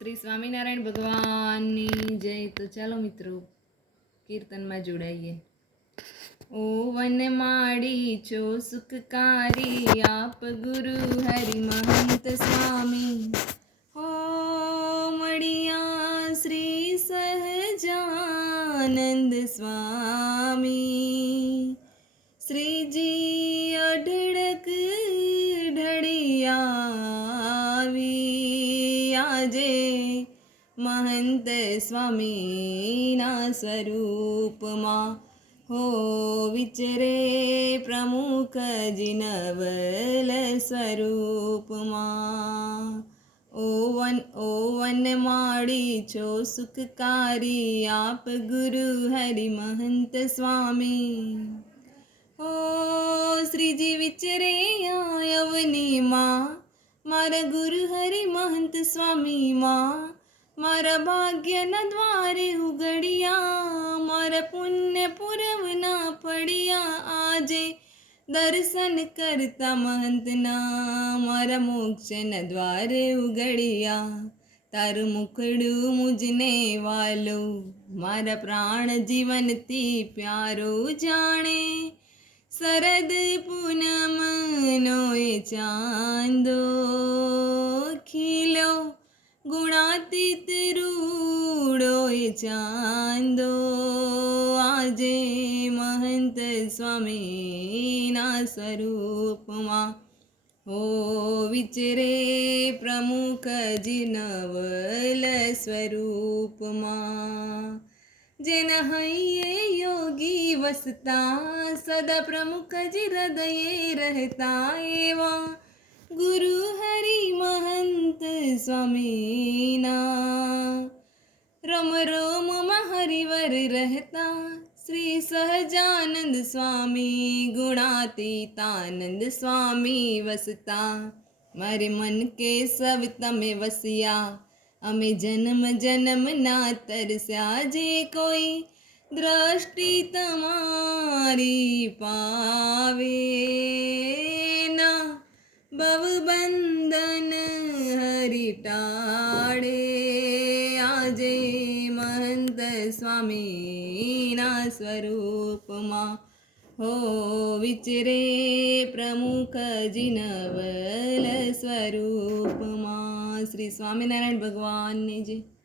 શ્રી સ્વામિનારાયણ ભગવાનની જય. તો ચાલો મિત્રો કીર્તનમાં જોડાઈએ. ઓ વનમાળી છો સુખકારી, આપ ગુરુ હરિ મહંત સ્વામી. હો મળિયા શ્રી સહજાનંદ સ્વામી. શ્રીજી અઢળક ઢળિયાવી આજે મહંત સ્વામીના સ્વરૂપમાં. હો વિચરે પ્રમુખજી નવલ સ્વરૂપમાં. ઓ વનમાળી છો સુખકારી, આપ ગુરુ હરિ મહંત સ્વામી. ઓ શ્રીજી વિચરે અવનીમાં, મારા ગુરુ હરિ મહંત સ્વામીમાં. મારા ભાગ્યના દ્વારે ઉગડ્યા, મારા પુણ્ય પૂરવના પડ્યા. આજે દર્શન કરતા મહંતના, મારા મોક્ષના દ્વારે ઉગડ્યા. તારું મુખડું મુજને વાલો, મારા પ્રાણ જીવનથી પ્યારો જાણે. શરદ પૂનમનો એ ચાંદો ખીલો, ગુણાતીત રૂડો એ ચાંદો. આજે મહંત સ્વામીના સ્વરૂપમાં. હો વિચરે પ્રમુખજી નવલ સ્વરૂપમાં. જેના હૈયે યોગી વસતા, સદા પ્રમુખજી હૃદયે રહેતા. એવા ગુરુ હરિ મહંત સ્વામીના રમ રોમમાં હરિવર રહેતા. શ્રી સહજાનંદ સ્વામી, ગુણાતીતાનંદ સ્વામી વસતા. મારે મન કે સબ તમે વસ્યા, અમે જન્મ જન્મના તરસ્યા. જે કોઈ દ્રષ્ટિ તમારી પાવે ના, ભવબંધન હરિ ટાળે. આજે મહંત સ્વામીના સ્વરૂપમાં. હો વિચરે પ્રમુખજી નવલ સ્વરૂપમાં. શ્રી સ્વામિનારાયણ ભગવાનની જય.